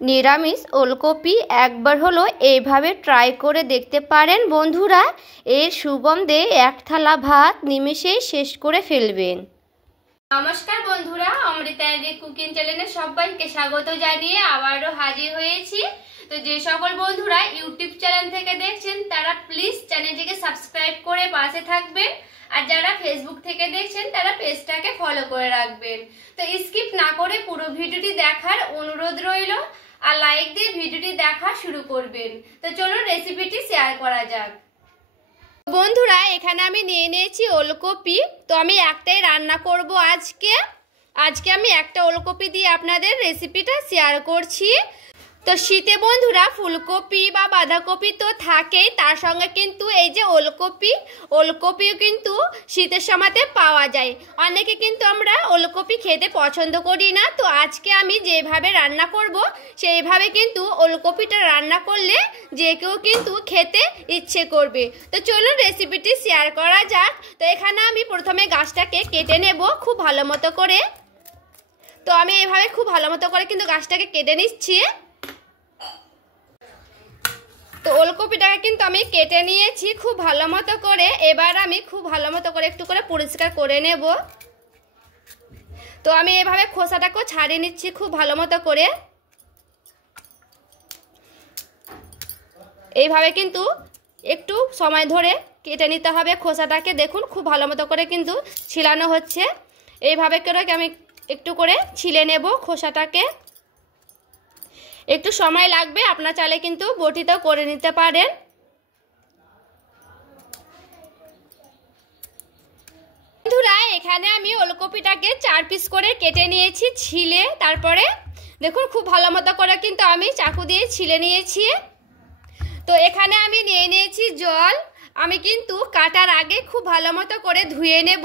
নিরামিষ ওলকপি একবার হলো এইভাবে ট্রাই করে দেখতে পারেন বন্ধুরা। এর সুগন্ধে এক থালা ভাত নিমেষেই শেষ করে ফেলবেন। নমস্কার বন্ধুরা, অমৃতা কুকিং চ্যানেলে সবাইকে স্বাগত জানিয়ে আবারও হাজির হয়েছি। তো যে সকল বন্ধুরা ইউটিউব চ্যানেল থেকে দেখছেন তারা প্লিজ চ্যানেলটিকে সাবস্ক্রাইব করে পাশে থাকবেন, আর যারা ফেসবুক থেকে দেখছেন তারা পেজটাকে ফলো করে রাখবেন। তো স্কিপ না করে পুরো ভিডিওটি দেখার অনুরোধ রইল, আর লাইক দিয়ে ভিডিওটি দেখা শুরু করবেন। তো চলুন রেসিপিটি শেয়ার করা যাক। বন্ধুরা এখানে আমি নিয়ে নিয়েছি ওলকপি। তো আমি একটাই রান্না করব আজকে আমি একটা ওলকপি দিয়ে আপনাদের রেসিপিটা শেয়ার করছি। তো শীতে বন্ধুরা ফুলকপি বা বাঁধাকপি তো থাকেই, তার সঙ্গে কিন্তু এই যে ওলকপিও কিন্তু শীতের সময়তে পাওয়া যায়। অনেকে কিন্তু আমরা ওলকপি খেতে পছন্দ করি না। তো আজকে আমি যেভাবে রান্না করব সেইভাবে কিন্তু ওলকপিটা রান্না করলে যে কেউ কিন্তু খেতে ইচ্ছে করবে। তো চলুন রেসিপিটি শেয়ার করা যাক। তো এখানে আমি প্রথমে গাছটাকে কেটে নেব খুব ভালো মতো করে। তো আমি এভাবে খুব ভালো মতো করে কিন্তু গাছটাকে কেটে নিচ্ছি। তো ওলকপিটাকে কিন্তু আমি কেটে নিয়েছি খুব ভালো মতো করে। এবার আমি খুব ভালো মতো করে একটু করে পরিষ্কার করে নেব। তো আমি এভাবে খোসাটাকেও ছাড়িয়ে নিচ্ছি খুব ভালো মতো করে। এইভাবে কিন্তু একটু সময় ধরে কেটে নিতে হবে খোসাটাকে। দেখুন খুব ভালো মতো করে কিন্তু ছিলানো হচ্ছে। এইভাবে করে আমি একটু করে ছিলে নেব খোসাটাকে। একটু সময় লাগবে, আপনার চাইলে কিন্তু বটিতেও করে নিতে পারেন। বন্ধুরা এখানে আমি ওলকপিটাকে 4 পিস করে কেটে নিয়েছি ছিলে। তারপরে দেখুন খুব ভালো মতো করে কিন্তু আমি চাকু দিয়ে ছিলে নিয়েছি। তো এখানে আমি নিয়ে নিয়েছি জল। আমি কিন্তু কাটার আগে খুব ভালো মতো করে ধুয়ে নেব।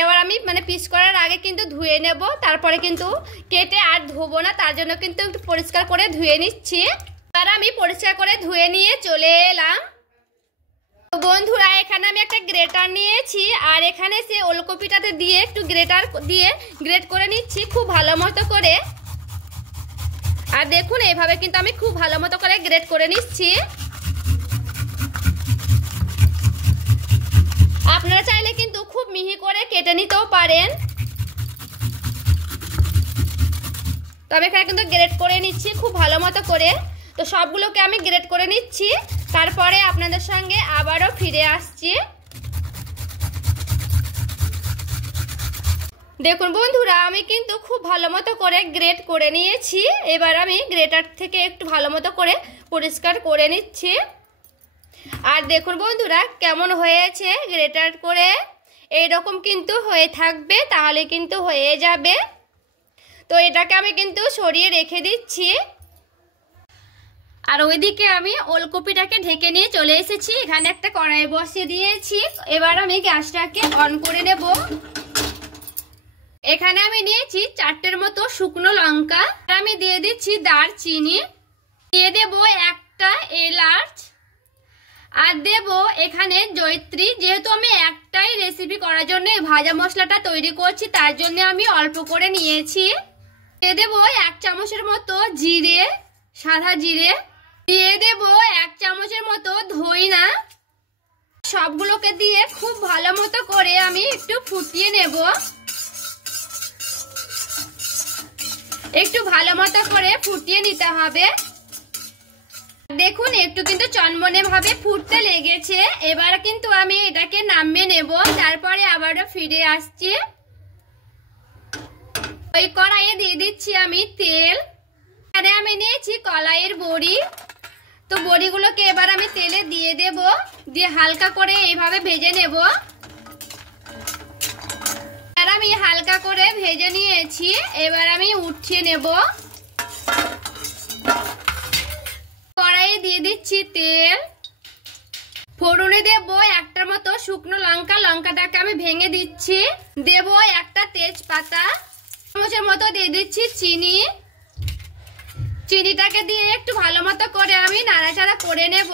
এবার আমি পিস করার আগে কিন্তু ধুয়ে নেব, তারপরে কিন্তু কেটে আর ধোবো না, তার জন্য কিন্তু একটু পরিষ্কার করে ধুয়ে নিচ্ছি। এবার আমি পরিষ্কার করে ধুয়ে নিয়ে চলে এলাম। তো বন্ধুরা এখানে আমি একটা গ্রেটার নিয়েছি, আর এখানে সে ওলকপিটাতে দিয়ে একটু গ্রেট করে নিচ্ছি খুব ভালো মতো করে। আর দেখুন এইভাবে কিন্তু আমি খুব ভালো মতো করে গ্রেট করে নিচ্ছি। আপনারা চাইলে কিন্তু খুব মিহি করে কেটে নিতেও পারেন। তবে এখানে কিন্তু গ্রেট করে নিচ্ছি খুব ভালো মতো করে। তো সবগুলোকে আমি গ্রেট করে নিচ্ছি, তারপরে আপনাদের সঙ্গে আবারও ফিরে আসছি। দেখুন বন্ধুরা আমি কিন্তু খুব ভালো মতো করে গ্রেট করে নিয়েছি। এবার আমি গ্রেটার থেকে একটু ভালো মতো করে পরিষ্কার করে নিচ্ছি। আর দেখুন বন্ধুরা কেমন হয়েছে গ্রেটার করে, এইরকম কিন্তু হয়ে থাকবে, তাহলে কিন্তু হয়ে যাবে। তো এটাকে আমি কিন্তু সরিয়ে রেখে দিচ্ছি। আর ওইদিকে আমি ওলকপিটাকে ঢেকে নিয়ে চলে এসেছি। এখানে একটা কড়াই বসিয়ে দিয়েছি। এবার আমি গ্যাসটাকে অন করে নেব। এখানে আমি নিয়েছি 4টের মতো শুকনো লঙ্কা। আমি দিয়ে দিচ্ছি দারচিনি, দিয়ে দেব একটা এলাচ, আর দেব এখানে জয়িত্রী। যেহেতু আমি একটাই রেসিপি করার জন্য ভাজা মশলাটা তৈরি করছি, তার জন্য আমি অল্প করে নিয়েছি। দিয়ে দেব 1 চামচের মতো জিরে, সাদা জিরে, দিয়ে দেব 1 চামচের মতো ধইনা। সবগুলোকে দিয়ে খুব ভালো মতো করে আমি একটু ফুটিয়ে নেব। একটু ভালো মতো করে ফুটিয়ে নিতে হবে। দেখুন একটু কিন্তু চনমনে ভাবে ফুটতে লেগেছে। এবার কিন্তু আমি এটাকে নামিয়ে নেব, তারপরে আবারও ফিরে আসছি। ওই কড়াইয়ে দিয়ে দিচ্ছি আমি তেল। এখানে আমি নিয়েছি কলাইয়ের বড়ি। তো বড়িগুলোকে এবার আমি তেলে দিয়ে দেব, দিয়ে হালকা করে এইভাবে ভেজে নেব। আর আমি হালকা করে ভেজে নিয়েছি। এবার আমি উঠিয়ে নেব। কড়াইয়ে দিয়ে দিচ্ছি তেল, ফোড়নে দেব একটার মতো শুকনো লঙ্কা। লঙ্কাটাকে আমি ভেঙে দিচ্ছি। দেব একটা তেজপাতা, চামচের মতো দিয়ে দিচ্ছি চিনি। চিনিটাকে দিয়ে একটু ভালো মতো করে আমি নাড়াচাড়া করে নেব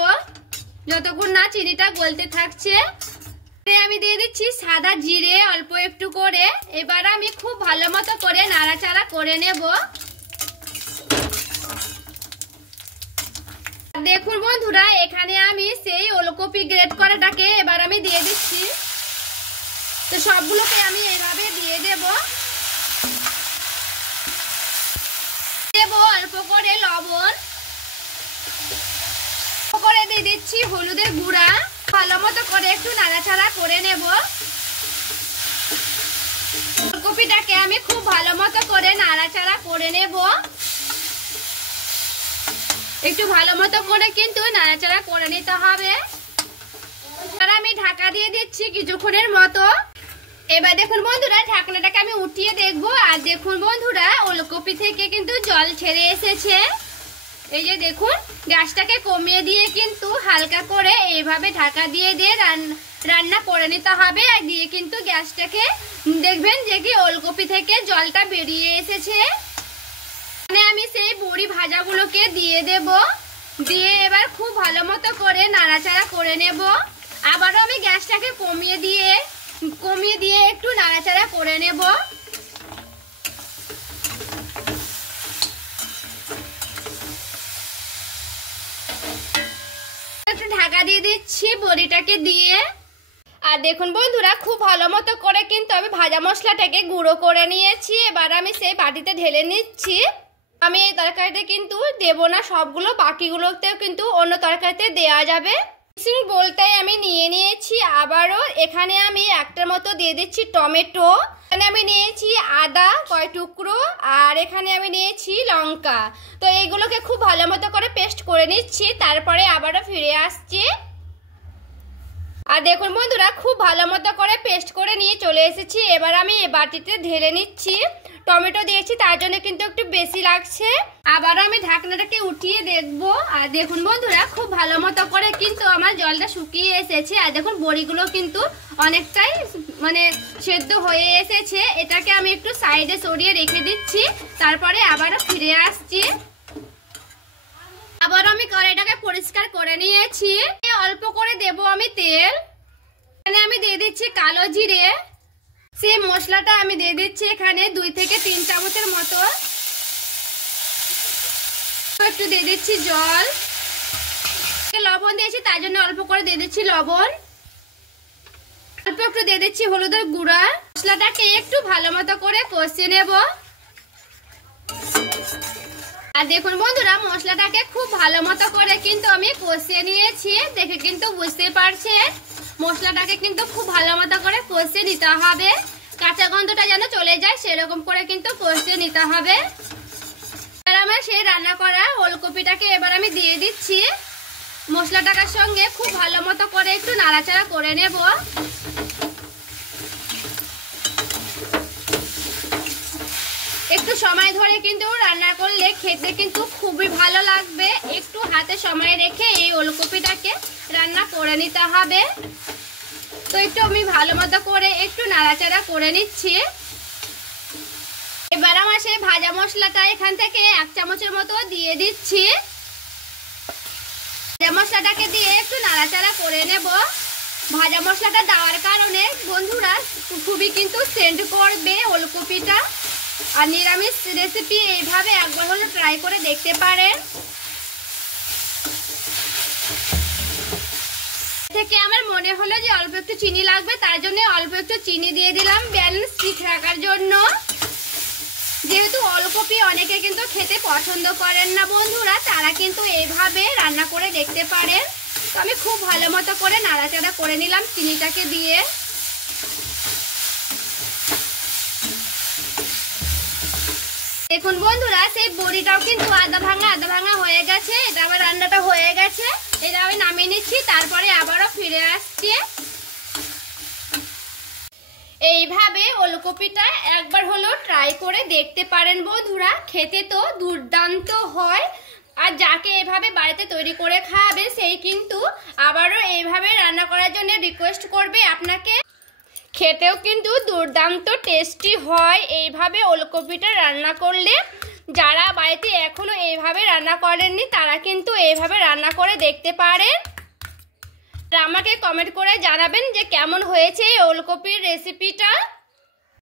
যতক্ষণ না চিনিটা গলতে থাকছে। আমি দিয়ে দিচ্ছি সাদা জিরে অল্প একটু করে। এবার আমি খুব ভালো মতো করে নাড়াচাড়া করে নেব। দেখুন বন্ধুরা, এখানে আমি সেই ওলকপি গ্রেট করাটাকে এবার আমি দিয়ে দিচ্ছি। তো সবগুলোকে আমি এইভাবে দিয়ে দেব। অল্প করে লবণ, করে দিয়ে দিচ্ছি হলুদের গুঁড়া। ভালো মতো করে একটু নাড়াচাড়া করে নেব। ওলকপিটাকে আমি খুব ভালো মতো করে নাড়াচাড়া করে নেব। একটু ভালো মতো করে কিন্তু নাড়াচাড়া করে নিতে হবে। আর আমি ঢাকা দিয়ে দিচ্ছি কিছুক্ষণের মতো। এবার দেখুন বন্ধুরা, ঢাকনাটাকে আমি উঠিয়ে দেখব। আর দেখুন বন্ধুরা, ওলকপি থেকে কিন্তু জল ছেড়ে এসেছে। এই যে দেখুন, গ্যাসটাকে কমিয়ে দিয়ে কিন্তু হালকা করে এইভাবে ঢাকা দিয়ে দিয়ে রান্না করে নিতে হবে। আর দিয়ে কিন্তু গ্যাসটাকে দেখবেন যে কি ওলকপি থেকে জলটা বেরিয়ে এসেছে। মানে আমি সেই বড়ি ভাজাগুলোকে দিয়ে দেব। দিয়ে এবার খুব ভালো মতো করে নাড়াচাড়া করে নেব। আবারও আমি গ্যাসটাকে কমিয়ে দিয়ে একটু নাড়াচাড়া করে নেব। একটু ঢাকা দিয়ে দিচ্ছি বড়িটাকে দিয়ে। আর দেখুন বন্ধুরা, খুব ভালো মতো করে কিন্তু আমি ভাজা মশলাটাকে গুঁড়ো করে নিয়েছি। এবার আমি সেই বাটিতে ঢেলে নিচ্ছি। আমি এই তরকারিতে কিন্তু দেবো না সবগুলো, বাকিগুলোতেও কিন্তু অন্য তরকারিতে দেওয়া যাবে। মিক্সিং বোলটাই আমি নিয়ে নিয়েছি। আবারও এখানে আমি একটার মতো দিয়ে দিচ্ছি টমেটো। এখানে আমি নিয়েছি আদা কয় টুকরো, আর এখানে আমি নিয়েছি লঙ্কা। তো এইগুলোকে খুব ভালো মতো করে পেস্ট করে নিচ্ছি। তারপরে আবারও ফিরে আসছি। আর দেখুন বন্ধুরা, খুব ভালো মতো করে পেস্ট করে নিয়ে চলে এসেছি। এবার আমি এই বাটিতে ঢেলে নিচ্ছি। টমেটো দিয়েছি তার জন্য কিন্তু একটু বেশি লাগছে। আবার আমি ঢাকনাটাকে উঠিয়ে দেখব। আর দেখুন বন্ধুরা, খুব ভালো মতো করে কিন্তু আমার জলটা শুকিয়ে এসেছে। আর দেখুন বড়িগুলো কিন্তু অনেকটাই মানে সেদ্ধ হয়ে এসেছে। এটাকে আমি একটু সাইডে সরিয়ে রেখে দিচ্ছি। তারপরে আবারও ফিরে আসছি। আবার আমি কড়াইটাকে পরিষ্কার করে নিয়েছি। অল্প করে দেব আমি তেল। এখানে আমি দিয়ে দিচ্ছি কালো জিরে। সেই মশলাটা আমি দিয়ে দিচ্ছি এখানে 2 থেকে 3 চামচের মতো। একটু দিয়ে দিচ্ছি জল। লবণ দিয়েছি তার জন্য অল্প করে দিয়ে দিচ্ছি লবণ। অল্প একটু দিয়ে দিচ্ছি হলুদের গুঁড়া। মশলাটাকে একটু ভালো মতো করে কষিয়ে নেব। আর দেখুন বন্ধুরা, মশলাটাকে খুব ভালো মতো করে কিন্তু আমি কষিয়ে নিয়েছি। দেখে কিন্তু বুঝতে পারছেন মশলাটাকে কিন্তু খুব ভালো মতো করে কষিয়ে নিতে হবে। কাঁচা গন্ধটা যেন চলে যায় সেরকম করে কিন্তু কষিয়ে নিতে হবে। এবার আমার সেই রান্না করা ওলকপিটাকে এবার আমি দিয়ে দিচ্ছি। মশলাটার সঙ্গে খুব ভালো মতো করে একটু নাড়াচাড়া করে নেব। একটু সময় ধরে কিন্তু রান্না করলে খেতে কিন্তু খুবই ভালো লাগবে। একটু হাতে সময় রেখে এই ওলকপিটাকে রান্না করে নিতে হবে। তো একটু আমি ভালো মতো করে একটু নাড়াচাড়া করে নিচ্ছি। এবার আমার সেই ভাজা মশলাটা এখান থেকে 1 চামচের মতো দিয়ে দিচ্ছি। ভাজা মশলাটাকে দিয়ে একটু নাড়াচাড়া করে নেব। ভাজা মশলাটা দেওয়ার কারণে বন্ধুরা খুবই কিন্তু সেন্ট করবে ওলকপিটা। আর নিরামিষ রেসিপি এইভাবে একবার হলে ট্রাই করে দেখতে পারেন। থেকে আমার মনে হলো যে অল্প একটু চিনি লাগবে, তার জন্য অল্প একটু চিনি দিয়ে দিলাম ব্যালেন্স ঠিক রাখার জন্য। যেহেতু ওলকপি অনেকে কিন্তু খেতে পছন্দ করেন না বন্ধুরা, তারা কিন্তু এইভাবে রান্না করে দেখতে পারেন। তো আমি খুব ভালো মতো করে নাড়াচাড়া করে নিলাম চিনিটাকে দিয়ে। দেখুন বন্ধুরা, সেই বড়িটাও কিন্তু আধা ভাঙা হয়ে গেছে। এটা আবার রান্নাটা হয়ে গেছে। এটা আমি নামিয়ে নিচ্ছি। তারপরে আবারও ফিরে আসছি। এইভাবে ওলকপিটা একবার হলো ট্রাই করে দেখতে পারেন বন্ধুরা। খেতে তো দুর্দান্ত হয়। আর যাকে এভাবে বাড়িতে তৈরি করে খাওয়াবে সেই কিন্তু আবারও এইভাবে রান্না করার জন্য রিকোয়েস্ট করবে আপনাকে। খেতেও কিন্তু দুর্দান্ত টেস্টি হয় এইভাবে ওলকপিটা রান্না করলে। যারা বাড়িতে এখনো এইভাবে রান্না করেননি তারা কিন্তু এইভাবে রান্না করে দেখতে পারেন। আমাকে কমেন্ট করে জানাবেন যে কেমন হয়েছে এই ওলকপির রেসিপিটা।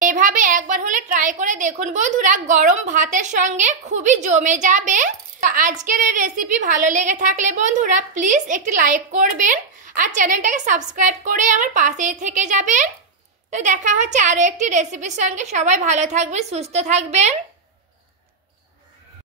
এভাবে একবার হলে ট্রাই করে দেখুন বন্ধুরা, গরম ভাতের সঙ্গে খুবই জমে যাবে। আজকের এই রেসিপি ভালো লেগে থাকলে বন্ধুরা প্লিজ একটি লাইক করবেন আর চ্যানেলটাকে সাবস্ক্রাইব করে আমার পাশেই থেকে যাবেন। তো দেখা হচ্ছে আরও একটি রেসিপির সঙ্গে। সবাই ভালো থাকবেন, সুস্থ থাকবেন।